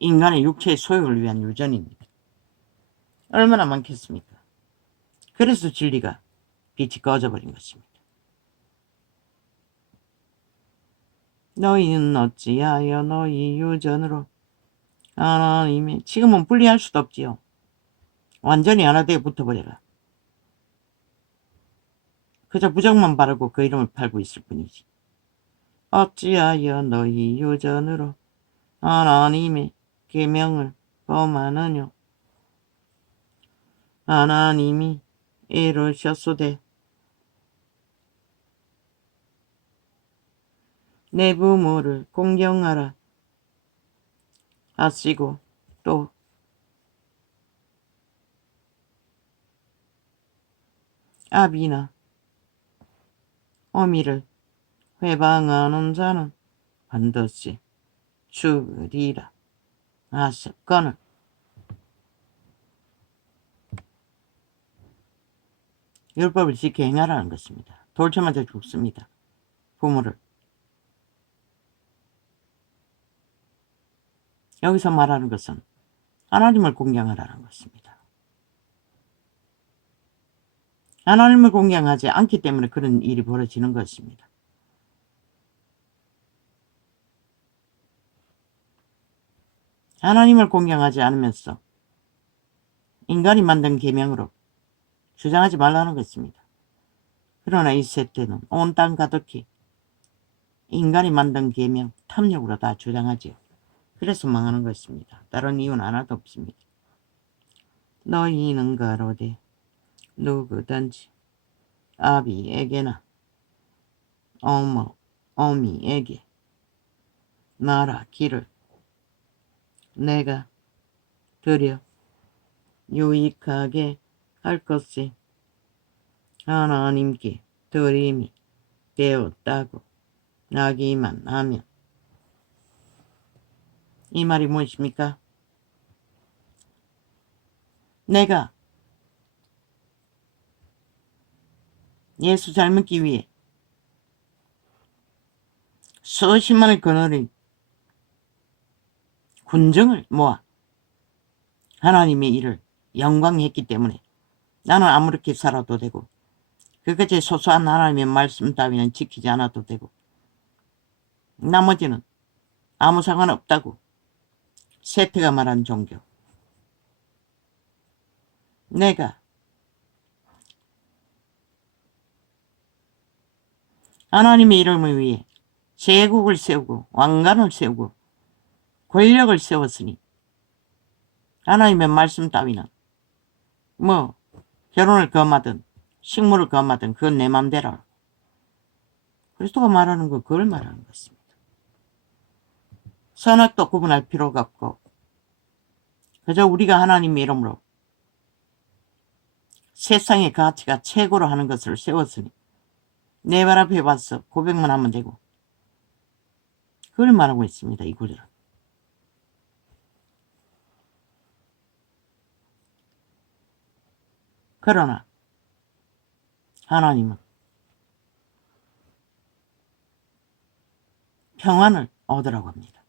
인간의 육체의 소욕을 위한 유전입니다. 얼마나 많겠습니까? 그래서 진리가 빛이 꺼져버린 것입니다. 너희는 어찌하여 너희 유전으로 하나님의, 지금은 분리할 수도 없지요. 완전히 하나 되어 붙어버려라. 그저 부적만 바르고 그 이름을 팔고 있을 뿐이지. 어찌하여 너희 유전으로 하나님의 계명을 범하느뇨. 하나님이 이르셨으되 내 부모를 공경하라 하시고 또 아비나 어미를 회방하는 자는 반드시 죽으리라 하셨거늘. 율법을 지켜 행하라는 것입니다. 돌쳐 맞아 죽습니다. 부모를. 여기서 말하는 것은 하나님을 공경하라는 것입니다. 하나님을 공경하지 않기 때문에 그런 일이 벌어지는 것입니다. 하나님을 공경하지 않으면서 인간이 만든 계명으로 주장하지 말라는 것입니다. 그러나 이 세대는 온 땅 가득히 인간이 만든 계명, 탐욕으로 다 주장하지요. 그래서 망하는 것입니다. 다른 이유는 하나도 없습니다. 너희는 가로되 누구든지 아비에게나 어미에게 말하기를 내가 드려 유익하게 할 것이 하나님께 드림이 되었다고 하기만 하면. 이 말이 무엇입니까? 내가 예수 잘 믿기 위해 수십만을 거느린 군정을 모아 하나님의 일을 영광했기 때문에 나는 아무렇게 살아도 되고 그것이 소소한 하나님의 말씀 따위는 지키지 않아도 되고 나머지는 아무 상관없다고 세태가 말한 종교. 내가 하나님의 이름을 위해 제국을 세우고 왕관을 세우고 권력을 세웠으니 하나님의 말씀 따위는 뭐 결혼을 금하든 식물을 금하든 그건 내 맘대로. 그리스도가 말하는 거 그걸 말하는 것입니다. 선악도 구분할 필요가 없고 그저 우리가 하나님의 이름으로 세상의 가치가 최고로 하는 것을 세웠으니 내 발 앞에 와서 고백만 하면 되고 그걸 말하고 있습니다. 이 구절은. 그러나 하나님은 평안을 얻으라고 합니다.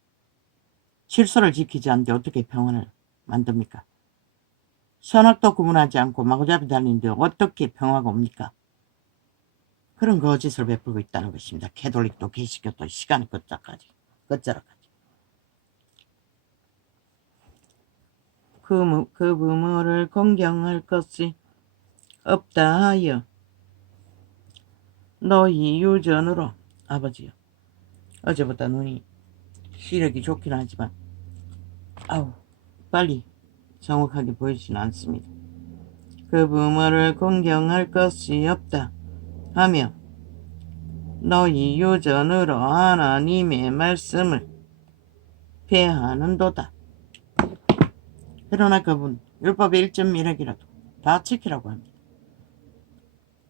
질서를 지키지 않는데 어떻게 평안을 만듭니까? 선악도 구분하지 않고 마구잡이 다니는데 어떻게 평화가 옵니까? 그런 거짓을 베풀고 있다는 것입니다. 캐톨릭도 개시교도 시간이 끝자락까지. 그 부모를 공경할 것이 없다 하여 너희 유전으로. 아버지요, 어제보다 눈이 시력이 좋긴 하지만 빨리 정확하게 보이지는 않습니다. 그 부모를 공경할 것이 없다 하며 너희 유전으로 하나님의 말씀을 폐하는도다. 그러나 그분 율법의 1.1핵이라도 다 지키라고 합니다.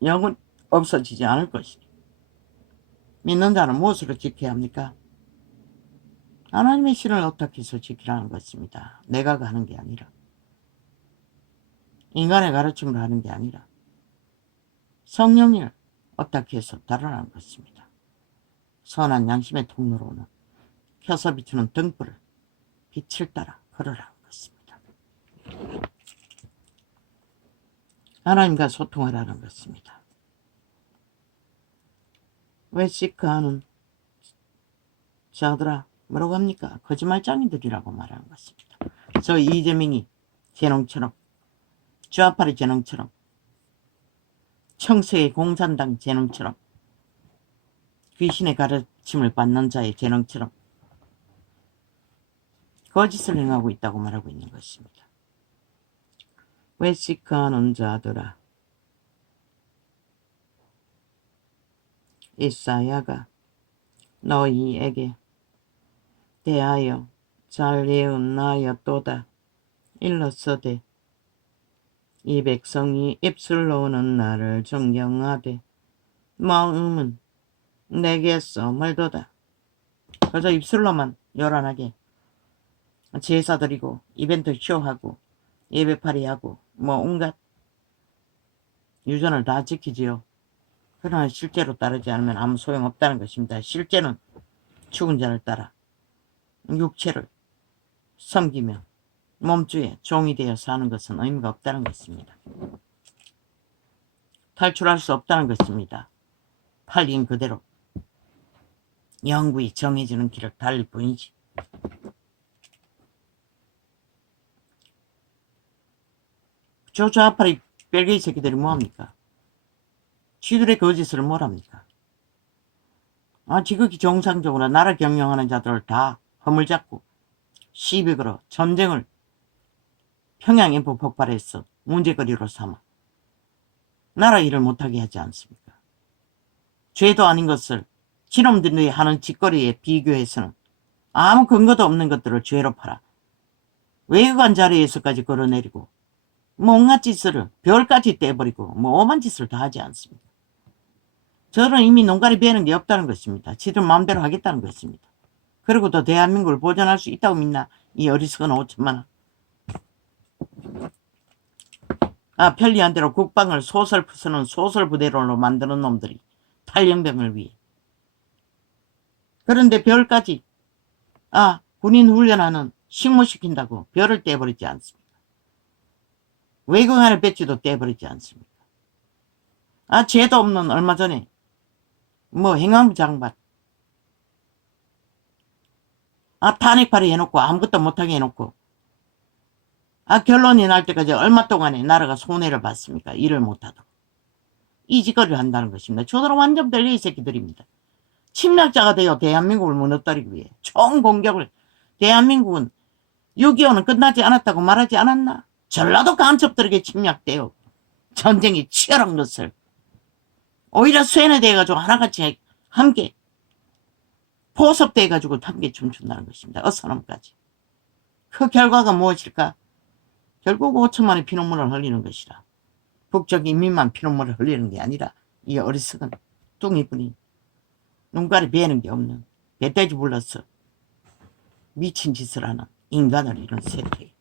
영은 없어지지 않을 것이니 믿는 자는 무엇으로 지켜야 합니까? 하나님의 신을 어떻게 해서 지키라는 것입니다. 내가 가는 게 아니라 인간의 가르침을 하는 게 아니라 성령을 어떻게 해서 따르라는 것입니다. 선한 양심의 통로로는 켜서 비추는 등불을 빛을 따라 걸으라는 것입니다. 하나님과 소통하라는 것입니다. 왜 시크하는 자들아 뭐라고 합니까? 거짓말장이들이라고 말하는 것입니다. 저 이재명이 재롱처럼, 좌파의 재롱처럼, 청소의 공산당 재롱처럼, 귀신의 가르침을 받는 자의 재롱처럼 거짓을 행하고 있다고 말하고 있는 것입니다. 왜 시크하는 자들아, 이사야가 너희에게 대하여 잘 예언하였도다. 일러서되 이 백성이 입술로는 나를 존경하되 마음은 내게서 멀도다. 그저 입술로만 요란하게 제사 드리고 이벤트 쇼하고 예배파리하고 뭐 온갖 유전을 다 지키지요. 그러나 실제로 따르지 않으면 아무 소용없다는 것입니다. 실제는 죽은 자를 따라 육체를 섬기며 몸주에 종이 되어 사는 것은 의미가 없다는 것입니다. 탈출할 수 없다는 것입니다. 팔린 그대로 영구히 정해지는 길을 달릴 뿐이지. 저 좌파리 뺄개이 새끼들이 뭐합니까? 지들의 거짓을 뭐랍니까? 지극히 정상적으로 나라 경영하는 자들을 다 허물잡고 시비 걸어 전쟁을 평양인포 폭발해서 문제거리로 삼아 나라 일을 못하게 하지 않습니까? 죄도 아닌 것을 지놈들이 하는 짓거리에 비교해서는 아무 근거도 없는 것들을 죄로 팔아 외교관 자리에서까지 걸어내리고 온갖 짓을 별까지 떼버리고 오만 짓을 다 하지 않습니다. 저는 이미 농가리 베는 게 없다는 것입니다. 지들 마음대로 하겠다는 것입니다. 그리고 또 대한민국을 보존할 수 있다고 믿나? 이 어리석은 5천만 원. 편리한 대로 국방을 소설푸스는 소설부대로 만드는 놈들이 탈영병을 위해. 그런데 별까지 군인 훈련하는 식무시킨다고 별을 떼버리지 않습니다. 외국인의 배지도 떼버리지 않습니다. 죄도 없는 얼마 전에 행안부 장관 탄핵발의 해놓고 아무것도 못하게 해놓고 결론이 날 때까지 얼마 동안에 나라가 손해를 봤습니까? 일을 못하도록. 이 짓거리를 한다는 것입니다. 저들은 완전 별개의 새끼들입니다. 침략자가 되어 대한민국을 무너뜨리기 위해 총공격을. 대한민국은 6.25는 끝나지 않았다고 말하지 않았나? 전라도 간첩들에게 침략되어 전쟁이 치열한 것을 오히려 수행해가지고 하나같이 함께 포섭돼가지고 함께 춤춘다는 것입니다. 어서놈까지. 그 결과가 무엇일까? 결국 5천만의 피눈물을 흘리는 것이라. 북쪽 인민만 피눈물을 흘리는 게 아니라 이 어리석은 뚱이뿐인 눈깔이 베는 게 없는 배돼지 불러서 미친 짓을 하는 인간을 이룬 세태.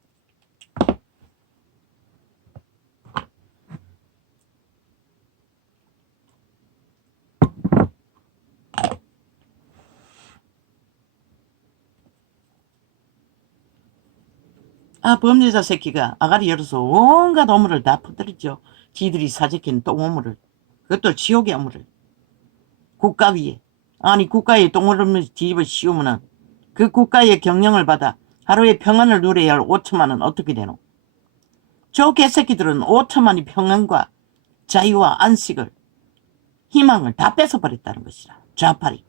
범죄자 새끼가 아가리 열어서 온갖 오물을 다 퍼뜨리죠. 지들이 사재킨 똥오물을. 그것도 지옥의 오물을. 국가 위에. 국가에 똥오물을 뒤집어 씌우면은 그 국가의 경영을 받아 하루에 평안을 누려야 할 5천만 원 어떻게 되노? 저 개새끼들은 5천만이 평안과 자유와 안식을 희망을 다 뺏어버렸다는 것이라. 좌파리.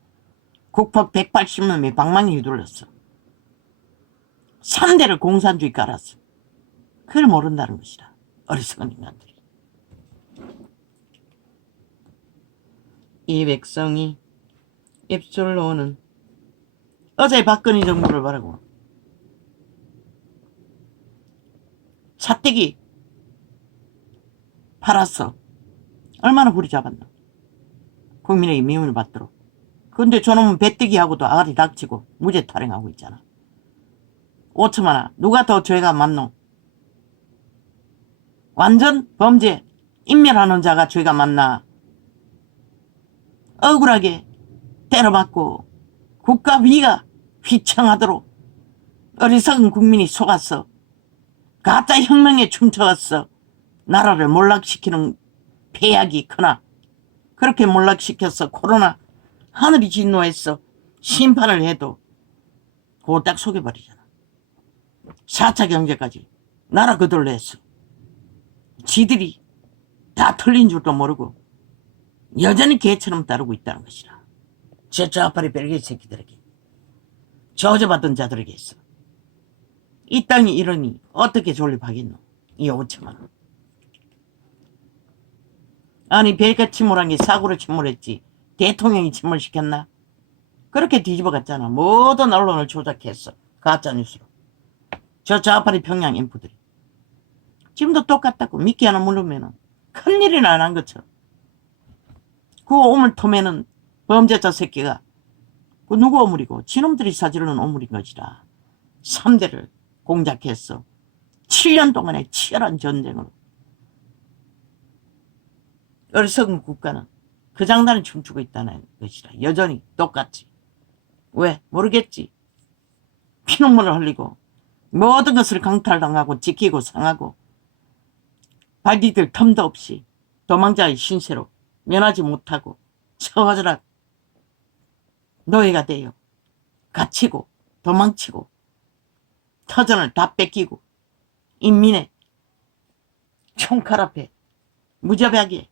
국폭 180명의 방망이 휘둘렀어. 3대를 공산주의 깔았어. 그걸 모른다는 것이라. 어리석은 인간들이. 이 백성이 입술로는 어제 박근혜 정부를 바라고 차떼기 팔았어. 얼마나 불이 잡았나. 국민에게 미움을 받도록. 그런데 저놈은 배뜨기하고도 아가리 닥치고 무죄 탈행하고 있잖아. 5천만 원. 누가 더 죄가 많노? 완전 범죄 인멸하는 자가 죄가 많나? 억울하게 때려맞고 국가 위가 휘청하도록 어리석은 국민이 속았어. 가짜 혁명에 춤춰왔어. 나라를 몰락시키는 폐악이 크나 그렇게 몰락시켰어. 코로나 하늘이 진노했어. 심판을 해도 골딱 속여버리잖아. 4차 경제까지 나라 그들로 했어. 지들이 다 틀린 줄도 모르고 여전히 개처럼 따르고 있다는 것이라. 저 좌파리 별개 새끼들에게 저주받은 자들에게 있어. 이 땅이 이러니 어떻게 존립하겠노? 이 5천만 원. 아니 배가 침몰한 게 사고를 침몰했지 대통령이 침몰시켰나? 그렇게 뒤집어갔잖아. 모든 언론을 조작했어. 가짜뉴스로. 저 좌파리 평양 인프들이. 지금도 똑같다고. 미끼 하나 물으면 큰일이 안 한 것처럼. 그 오물토매는 범죄자 새끼가 그 누구 오물이고 지놈들이 사지르는 오물인 것이라. 3대를 공작했어. 7년 동안의 치열한 전쟁으로. 어리석은 국가는 그 장단을 춤추고 있다는 것이라. 여전히 똑같지. 왜? 모르겠지. 피눈물을 흘리고 모든 것을 강탈당하고 지키고 상하고 발디딜 틈도 없이 도망자의 신세로 면하지 못하고 처절한 노예가 되어 갇히고 도망치고 터전을 다 뺏기고 인민의 총칼 앞에 무자비하게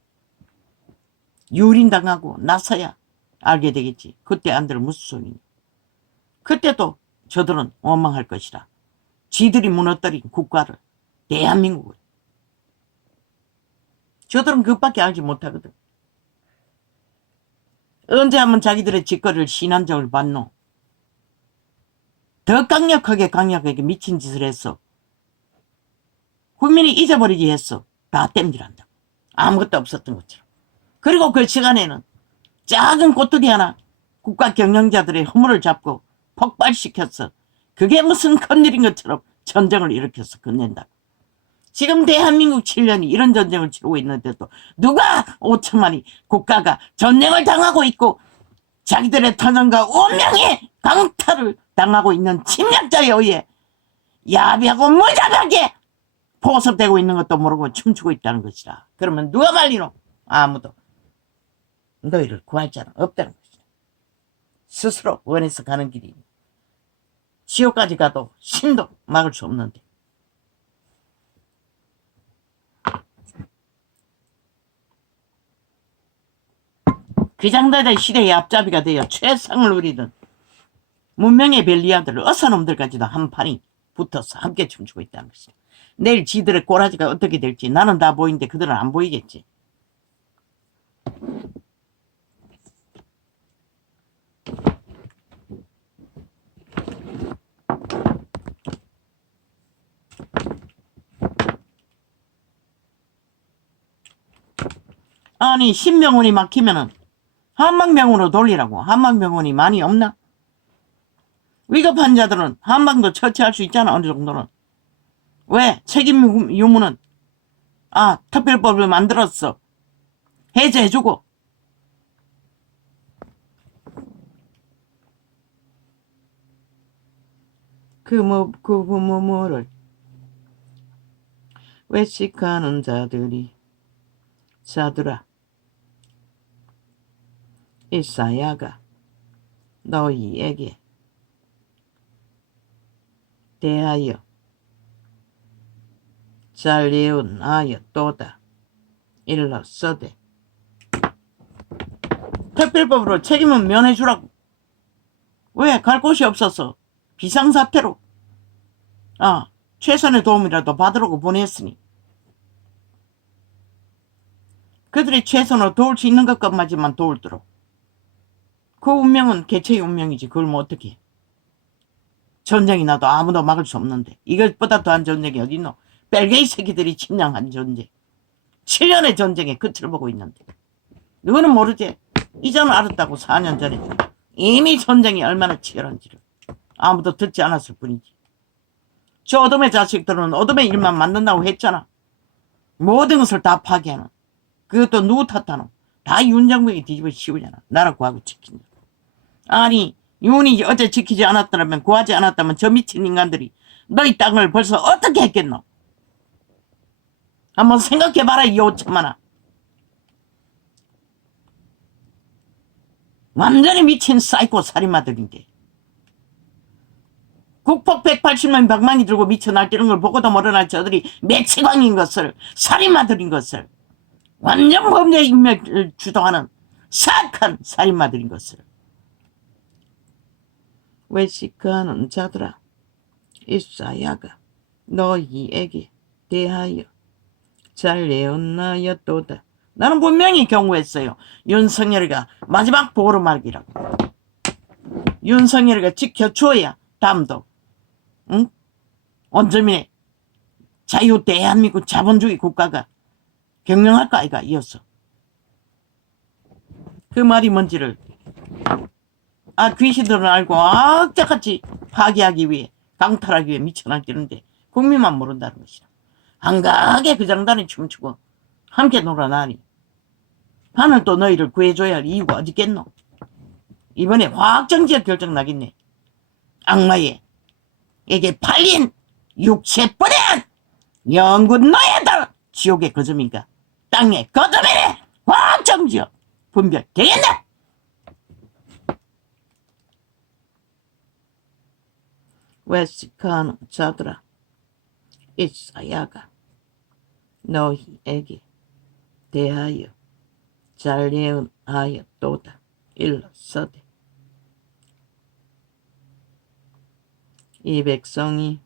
유린당하고 나서야 알게 되겠지. 그때 안 들으면 무슨 소리냐. 그때도 저들은 원망할 것이라. 지들이 무너뜨린 국가를, 대한민국을. 저들은 그것밖에 알지 못하거든. 언제 한번 자기들의 짓거리를 신한적을 받노? 더 강력하게 미친 짓을 했어. 국민이 잊어버리게 했어. 다 땜질한다고. 아무것도 없었던 것처럼. 그리고 그 시간에는 작은 꼬투리 하나 국가 경영자들의 허물을 잡고 폭발시켰어. 그게 무슨 큰일인 것처럼 전쟁을 일으켜서 끝낸다. 지금 대한민국 7년이 이런 전쟁을 치르고 있는데도 누가 5천만이 국가가 전쟁을 당하고 있고 자기들의 터전과 운명의 강탈을 당하고 있는 침략자에 의해 야비하고 무자비하게 포섭되고 있는 것도 모르고 춤추고 있다는 것이라. 그러면 누가 말리노? 아무도. 너희를 구할 자는 없다는 것이다. 스스로 원해서 가는 길이 지옥까지 가도 신도 막을 수 없는데. 귀장자의 시대의 앞잡이가 되어 최상을 누리던 문명의 벨리아들 어서놈들까지도 한 판이 붙어서 함께 춤추고 있다는 것이다. 내일 지들의 꼬라지가 어떻게 될지 나는 다 보이는데 그들은 안 보이겠지. 아니 신병원이 막히면은 한방병원으로 돌리라고. 한방병원이 많이 없나? 위급한 자들은 한방도 처치할 수 있잖아. 어느 정도는. 왜? 책임 유무는 특별법을 만들었어. 해제해주고. 뭐를 외식하는 자들이 자들아 이사야가 너희에게 대하여 잘리운 아였도다 일렀어대. 특별법으로 책임은 면해주라고. 왜? 갈 곳이 없어서 비상사태로 최선의 도움이라도 받으라고 보냈으니 그들이 최선으로 도울 수 있는 것까지만 도울도록. 그 운명은 개체의 운명이지. 그걸 뭐 어떻게 해. 전쟁이 나도 아무도 막을 수 없는데 이것보다 더한 전쟁이 어딨노. 벨게이 새끼들이 침략한 전쟁. 7년의 전쟁의 끝을 보고 있는데 너는 모르지. 이전 알았다고. 4년 전에 이미 전쟁이 얼마나 치열한지를 아무도 듣지 않았을 뿐이지. 저 어둠의 자식들은 어둠의 일만 만든다고 했잖아. 모든 것을 다 파괴하는. 그것도 누구 탓하노? 다 윤장병이 뒤집어 씌우잖아. 나라 구하고 지킨다. 아니 윤이 어제 지키지 않았더라면, 구하지 않았다면 저 미친 인간들이 너희 땅을 벌써 어떻게 했겠노? 한번 생각해봐라, 이 5천만아. 완전히 미친 사이코 살인마들인데. 국폭 180만 100만이 들고 미쳐 날뛰는 걸 보고도 모르는 저들이 매치광인 것을, 살인마들인 것을, 완전 범죄 인맥을 주도하는 사악한 살인마들인 것을. 외식하는 자들아, 이사야가 너희에게 대하여 잘 예언하였도다. 나는 분명히 경고했어요. 윤석열이가 마지막 보호막이라고. 윤석열이가 지켜줘야 다음도 응? 원주민의 자유 대한민국 자본주의 국가가 경영할 거 아이가 이어서. 그 말이 뭔지를 귀신들은 알고 악착같이 파괴하기 위해, 강탈하기 위해 미쳐 날뛰는데 국민만 모른다는 것이다. 한가하게 그 장단에 춤추고 함께 놀아나니 하늘 또 너희를 구해줘야 할 이유가 어디 있겠노? 이번에 확정지어 결정 나겠네. 악마에게 팔린 육체뿐인 영군 너희들 지옥의 거점인가 땅의 거점이래. 확정지어 분별 되겠네. 외식하는 자들아, 이사야가 너희에게 대하여 잘 예언하였도다. 일러서되 이 백성이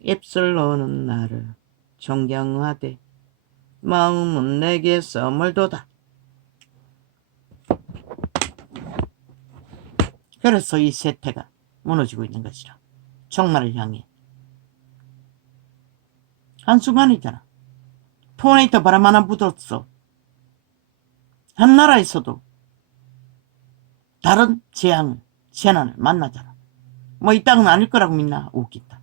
입술로는 나를 존경하되 마음은 내게서 멀도다. 그래서 이 세태가 무너지고 있는 것이라. 정말을 향해. 한순간이잖아. 토네이터 바람 하나 붙었어. 한 나라에서도 다른 재난을 만나잖아. 뭐 이 땅은 아닐 거라고 믿나? 웃긴다.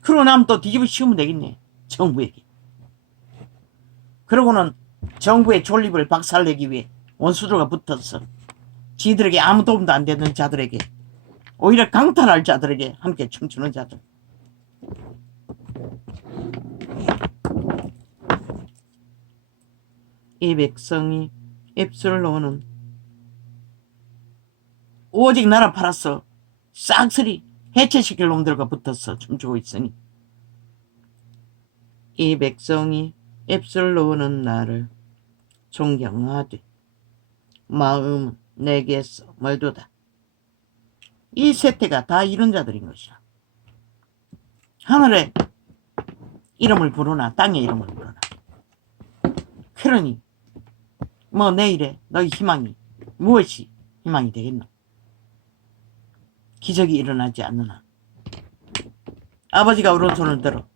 그러고 나면 또 뒤집어 씌우면 되겠네. 정부에게. 그러고는 정부의 존립을 박살내기 위해 원수들과 붙어서 지들에게 아무 도움도 안 되는 자들에게, 오히려 강탈할 자들에게 함께 춤추는 자들. 이 백성이 입술로는 오직 나라 팔아서 싹쓸이 해체시킬 놈들과 붙어서 춤추고 있으니, 이 백성이 입술로는 나를 존경하되 마음은 내게서 멀도다. 이 세태가 다 이런 자들인 것이라. 하늘에 이름을 부르나 땅에 이름을 부르나. 그러니 뭐 내일에 너희 희망이 무엇이 희망이 되겠노? 기적이 일어나지 않느나 아버지가 오른손을 들어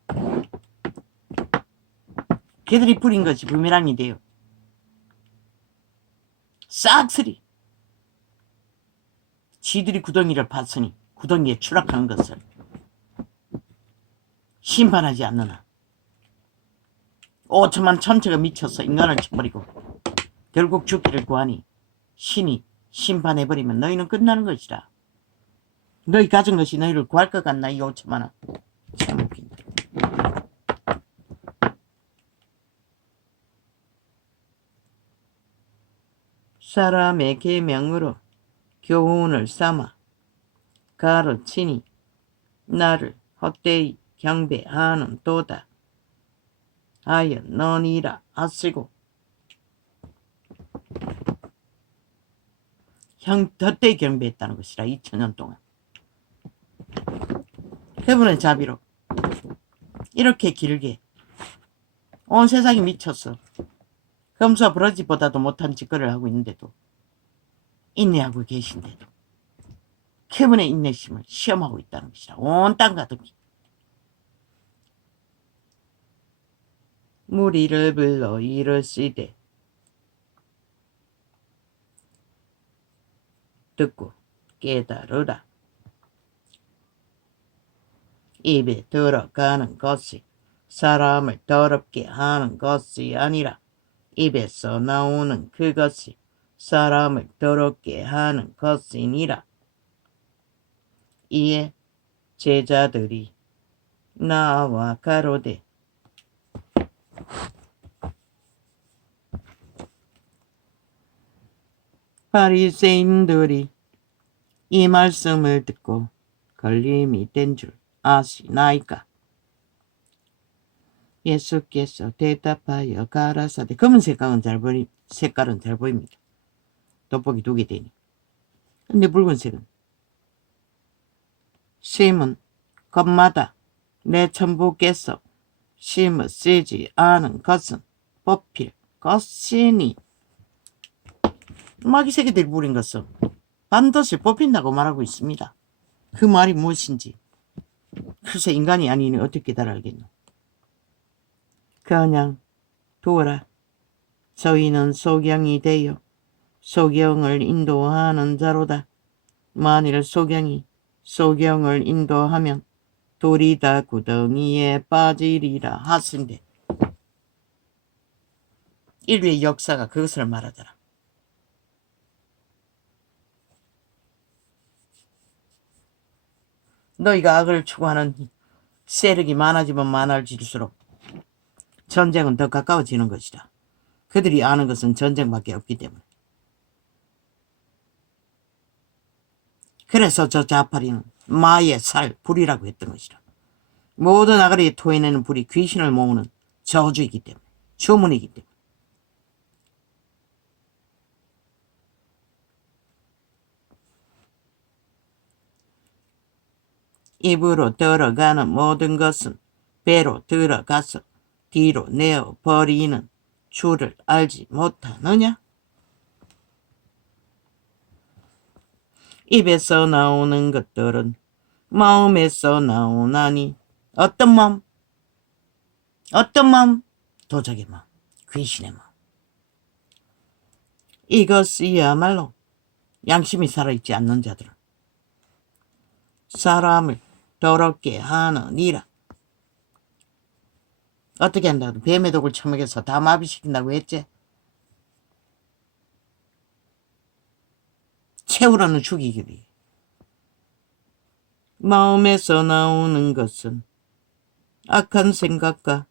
걔들이 뿌린 것이 부메랑이 되어 싹쓸이 지들이 구덩이를 팠으니 구덩이에 추락하는 것을 심판하지 않느나 5천만 천체가 미쳐서 인간을 쳐버리고 결국 죽기를 구하니 신이 심판해버리면 너희는 끝나는 것이라. 너희 가진 것이 너희를 구할 것 같나? 이 5천만원. 참 웃긴다. 사람의 계명으로 교훈을 삼아 가르치니 나를 헛되이 경배하는 도다 하여 너니라 하시고, 헛되이 경배했다는 것이라. 2000년 동안 그분의 자비로 이렇게 길게 온 세상이 미쳤어. 검수와 버러지보다도 못한 짓거리를 하고 있는데도, 인내하고 계신데도 그분의 인내심을 시험하고 있다는 것이라. 온 땅 가득히 무리를 불러 이르시되 듣고 깨달으라. 입에 들어가는 것이 사람을 더럽게 하는 것이 아니라 입에서 나오는 그것이 사람을 더럽게 하는 것이니라. 이에 제자들이 나와 가로되 바리새인들이 이 말씀을 듣고 걸림이 된 줄 아시나이까? 예수께서 대답하여 가라사대. 검은 색깔은 잘 보입니다. 돋보기 2개 되니. 근데 붉은색은 심은 것마다 내 천부께서 심으시지 않은 것은 뽑힐 것이니. 마귀 새끼들이 부린 것은 반드시 뽑힌다고 말하고 있습니다. 그 말이 무엇인지 글쎄 인간이 아니니 어떻게 다 알겠노. 그냥 두어라. 저희는 소경이 되어 소경을 인도하는 자로다. 만일 소경이 소경을 인도하면 둘이 다 구덩이에 빠지리라 하신대. 인류의 역사가 그것을 말하더라. 너희가 악을 추구하는 세력이 많아지면 많아질수록 전쟁은 더 가까워지는 것이다. 그들이 아는 것은 전쟁밖에 없기 때문에. 그래서 저 자파리는 마의 살, 불이라고 했던 것이다. 모든 아가리에 토해내는 불이 귀신을 모으는 저주이기 때문에, 주문이기 때문에. 입으로 들어가는 모든 것은 배로 들어가서 뒤로 내어버리는 줄을 알지 못하느냐? 입에서 나오는 것들은 마음에서 나오나니. 어떤 마음? 어떤 마음? 도적의 마음, 귀신의 마음. 이것이야말로 양심이 살아있지 않는 자들은 사람을 더럽게 하느니라. 어떻게 한다고? 뱀의 독을 처먹여서 다 마비시킨다고 했지? 채우라는 죽이기 위해. 마음에서 나오는 것은 악한 생각과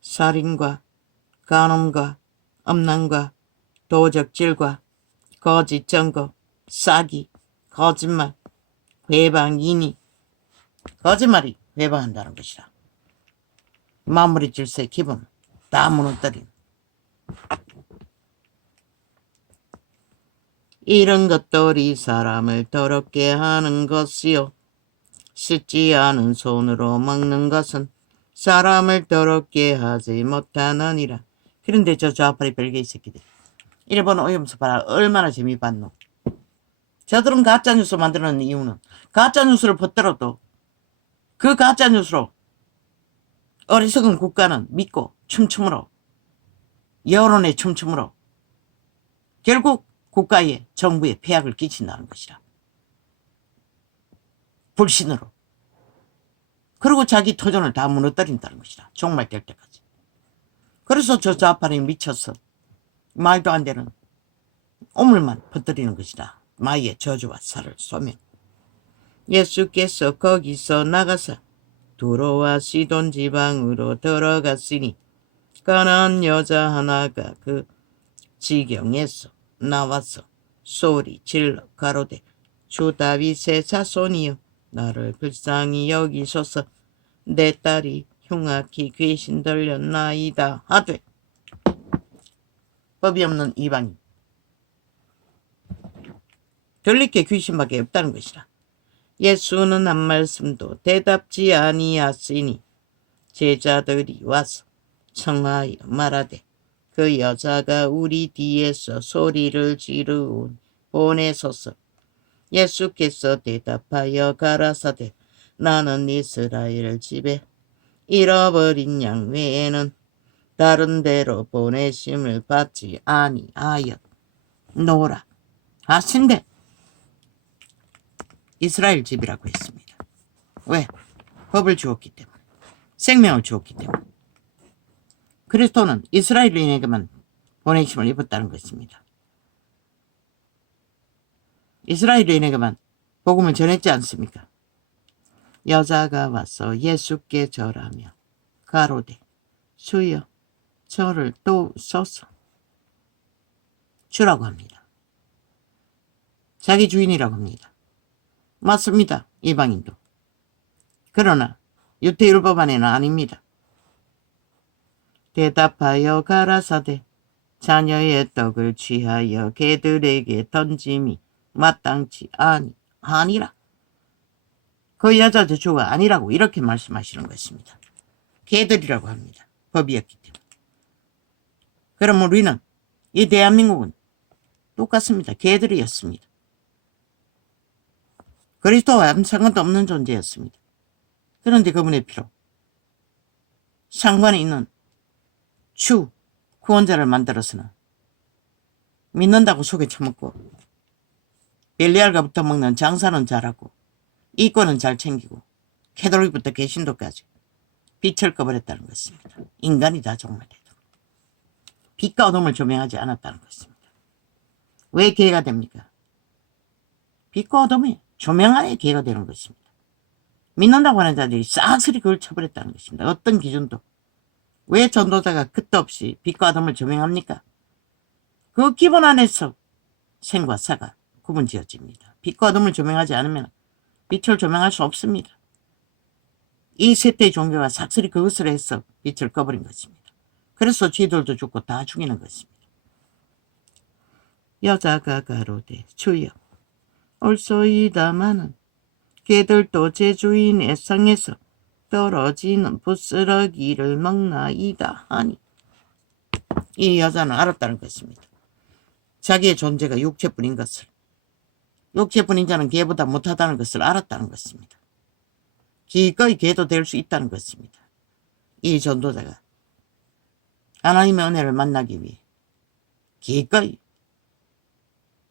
살인과 간음과 음란과 도적질과 거짓 증거, 사기, 거짓말, 회방이니. 거짓말이 회방한다는 것이라. 마무리 질서의 기본 다 무너뜨린. 이런 것들이 사람을 더럽게 하는 것이요, 씻지 않은 손으로 먹는 것은 사람을 더럽게 하지 못하느니라. 그런데 저 좌파리 별개의 새끼들, 일본 오염수 봐라. 얼마나 재미봤노. 저들은 가짜뉴스 만드는 이유는 가짜뉴스를 퍼뜨려도 그 가짜뉴스로 어리석은 국가는 믿고 춤춤으로, 여론의 춤춤으로 결국 국가에, 정부에 폐악을 끼친다는 것이라. 불신으로. 그리고 자기 터전을 다 무너뜨린다는 것이라. 종말 될 때까지. 그래서 저 좌파리 미쳐서 말도 안 되는 오물만 퍼뜨리는 것이다. 마의 저주와 살을 쏘며. 예수께서 거기서 나가서 두로와 시돈 지방으로 들어갔으니 가난한 여자 하나가 그 지경에서 나와서 소리 질러 가로되, 주 다윗의 자손이여, 나를 불쌍히 여기소서. 내 딸이 흉악히 귀신 들렸나이다 하되. 법이 없는 이방인, 들릴 게 귀신밖에 없다는 것이라. 예수는 한 말씀도 대답지 아니하시니 제자들이 와서 청하여 말하되, 그 여자가 우리 뒤에서 소리를 지르온 보내소서. 예수께서 대답하여 가라사대, 나는 이스라엘 집에 잃어버린 양 외에는 다른 데로 보내심을 받지 아니하였노라 하신대. 이스라엘 집이라고 했습니다. 왜? 법을 주었기 때문에, 생명을 주었기 때문에. 그리스도는 이스라엘인에게만 보내심을 입었다는 것입니다. 이스라엘인에게만 복음을 전했지 않습니까? 여자가 와서 예수께 절하며 가로되 주여 저를 도우소서 주라고 합니다. 자기 주인이라고 합니다. 맞습니다. 이방인도. 그러나 유태율법 안에는 아닙니다. 대답하여 가라사대 자녀의 떡을 취하여 개들에게 던짐이 마땅치 아니라. 그 여자 저주가 아니라고 이렇게 말씀하시는 것입니다. 개들이라고 합니다. 법이었기 때문에. 그럼 우리는 이 대한민국은 똑같습니다. 개들이었습니다. 그리스도와 상관도 없는 존재였습니다. 그런데 그분의 피로 상관이 있는 주 구원자를 만들어서는 믿는다고 속에 처먹고 벨리알과 붙어먹는 장사는 잘하고 이권은 잘 챙기고 캐톨릭부터 개신도까지 빛을 꺼버렸다는 것입니다. 인간이다 정말 해도. 빛과 어둠을 조명하지 않았다는 것입니다. 왜 개가 됩니까? 빛과 어둠이 조명하에 개가 되는 것입니다. 믿는다고 하는 자들이 싹쓸이 그걸 쳐버렸다는 것입니다. 어떤 기준도. 왜 전도자가 끝도 없이 빛과 어둠을 조명합니까? 그 기본 안에서 생과 사가 구분 지어집니다. 빛과 어둠을 조명하지 않으면 빛을 조명할 수 없습니다. 이 세대의 종교가 싹쓸이 그것을 해서 빛을 꺼버린 것입니다. 그래서 쥐들도 죽고 다 죽이는 것입니다. 여자가 가로되 주여 올소이다마는 개들도 제 주인의 상에서 떨어지는 부스러기를 먹나이다 하니. 이 여자는 알았다는 것입니다. 자기의 존재가 육체뿐인 것을, 육체뿐인 자는 개보다 못하다는 것을 알았다는 것입니다. 기꺼이 개도 될 수 있다는 것입니다. 이 전도자가 하나님의 은혜를 만나기 위해 기꺼이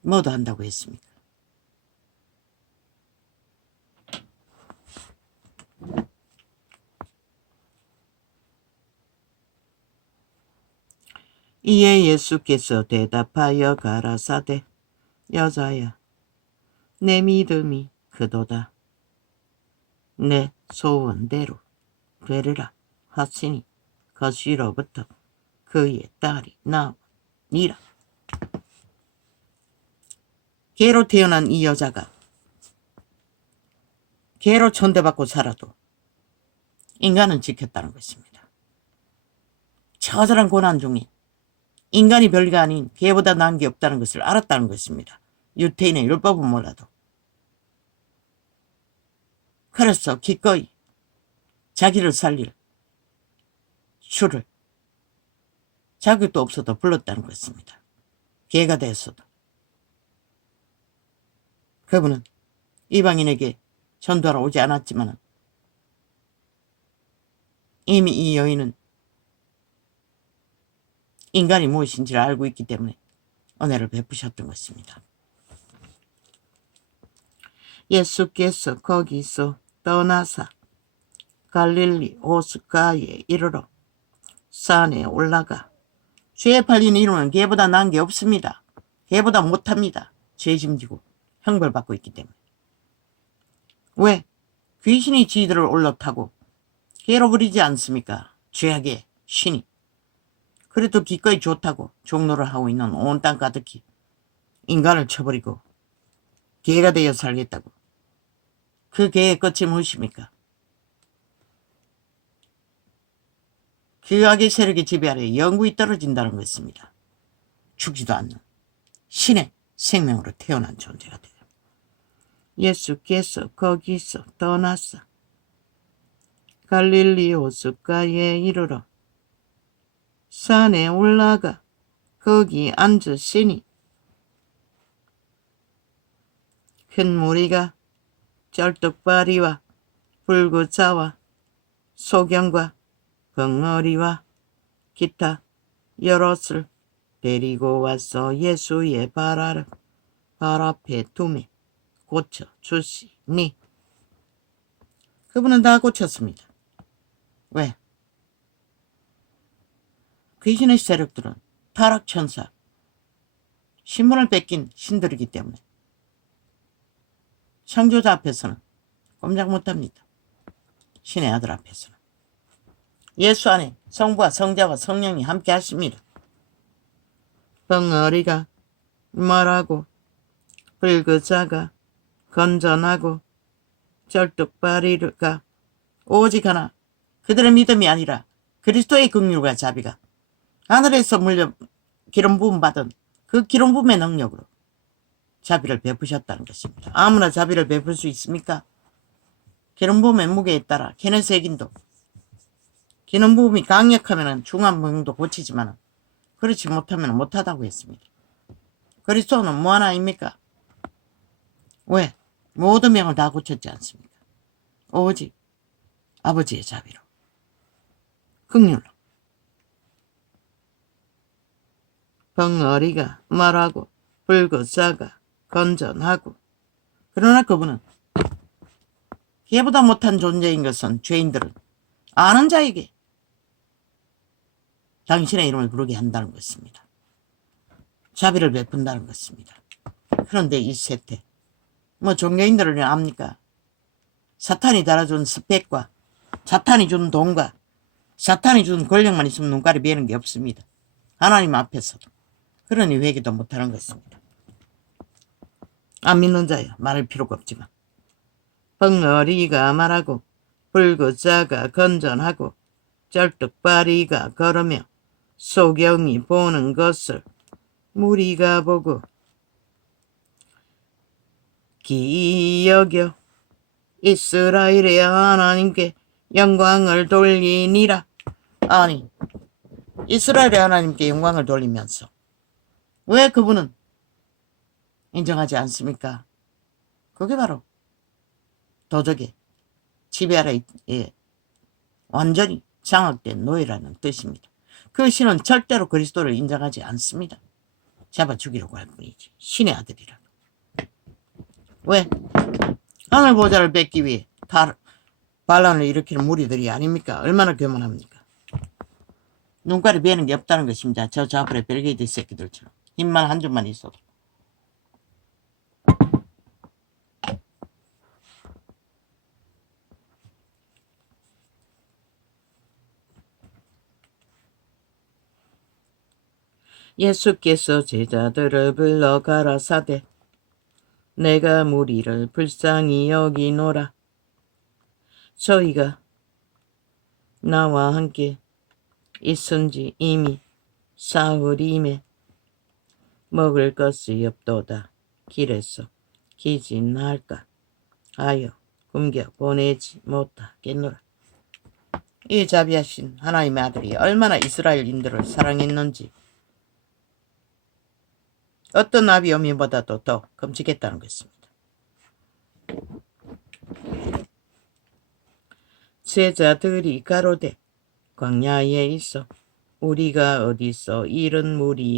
뭐도 한다고 했습니까? 이에 예수께서 대답하여 가라사대 여자야 내 믿음이 크도다. 내 소원대로 되리라 하시니 거시로부터 그의 딸이 나오니라. 개로 태어난 이 여자가 개로 천대받고 살아도 인간은 지켰다는 것입니다. 처절한 고난 중에 인간이 별게 아닌 개보다 나은 게 없다는 것을 알았다는 것입니다. 유태인의 율법은 몰라도. 그래서 기꺼이 자기를 살릴 주를 자격도 없어도 불렀다는 것입니다. 개가 되었어도. 그분은 이방인에게 전도하러 오지 않았지만 이미 이 여인은 인간이 무엇인지를 알고 있기 때문에 은혜를 베푸셨던 것입니다. 예수께서 거기서 떠나사 갈릴리 호숫가에 이르러 산에 올라가. 죄에 팔린 이름은 개보다 나은 게 없습니다. 개보다 못합니다. 죄 짐지고 형벌받고 있기 때문에. 왜? 귀신이 지들을 올라타고 개로 부리지 않습니까? 죄악의 신이. 그래도 기꺼이 좋다고 종로를 하고 있는 온 땅 가득히 인간을 쳐버리고 개가 되어 살겠다고. 그 개의 끝이 무엇입니까? 그 악의 세력의 지배 아래 영구히 떨어진다는 것입니다. 죽지도 않는 신의 생명으로 태어난 존재가 돼요. 예수께서 거기서 떠나서 갈릴리 호숫가에 이르러 산에 올라가 거기 앉으시니 큰 무리가 쩔뚝바리와 불구자와 소경과 벙어리와 기타 여럿을 데리고 와서 예수의 발 앞에 두매 고쳐 주시니. 그분은 다 고쳤습니다. 왜? 귀신의 세력들은 타락천사, 신분을 뺏긴 신들이기 때문에 창조자 앞에서는 꼼짝 못합니다. 신의 아들 앞에서는. 예수 안에 성부와 성자와 성령이 함께 하십니다. 벙어리가 말하고 불그자가 건전하고 절뚝발이가 오직 하나 그들의 믿음이 아니라 그리스도의 긍휼과 자비가 하늘에서 물려 기름 부음 받은 그 기름 부음의 능력으로 자비를 베푸셨다는 것입니다. 아무나 자비를 베풀 수 있습니까? 기름 부음의 무게에 따라 케네스 액인도 기름 부음이 강력하면 중한 병도 고치지만 그렇지 못하면 못하다고 했습니다. 그리스도는 뭐 하나 아닙니까? 왜? 모든 병을 다 고쳤지 않습니까? 오직 아버지의 자비로 긍휼로 벙어리가 말하고 불거사가 건전하고 그러나 그분은 걔보다 못한 존재인 것은 죄인들은 아는 자에게 당신의 이름을 부르게 한다는 것입니다. 자비를 베푼다는 것입니다. 그런데 이 세태 뭐 종교인들은 압니까? 사탄이 달아준 스펙과 사탄이 준 돈과 사탄이 준 권력만 있으면 눈깔이 베는 게 없습니다. 하나님 앞에서도 그러니 회개도 못하는 것입니다. 안 믿는 자야 말할 필요가 없지만 벙어리가 말하고 불거자가 건전하고 절뚝발이가 걸으며 소경이 보는 것을 무리가 보고 기여겨 이스라엘의 하나님께 영광을 돌리니라. 아니 이스라엘의 하나님께 영광을 돌리면서 왜 그분은 인정하지 않습니까? 그게 바로 도적의 지배 아래 완전히 장악된 노예라는 뜻입니다. 그 신은 절대로 그리스도를 인정하지 않습니다. 잡아 죽이려고 할 뿐이지. 신의 아들이라. 왜? 하늘 보좌를 뺏기 위해 반란을 일으키는 무리들이 아닙니까? 얼마나 교만합니까? 눈깔이 베는 게 없다는 것입니다. 저 앞에 벨게이트 새끼들처럼 힘만 한 줌만 있어도. 예수께서 제자들을 불러 가라사대 내가 무리를 불쌍히 여기노라. 저희가 나와 함께 있은지 이미 사흘임에 먹을 것이 없도다. 길에서 기진할까 하여 굶겨 보내지 못하겠노라. 이 자비하신 하나님의 아들이 얼마나 이스라엘인들을 사랑했는지 어떤 나비어미보다도 더 끔찍했다는 것입니다. 제자들이 가로되 광야에 있어 우리가 어디서 이런 무리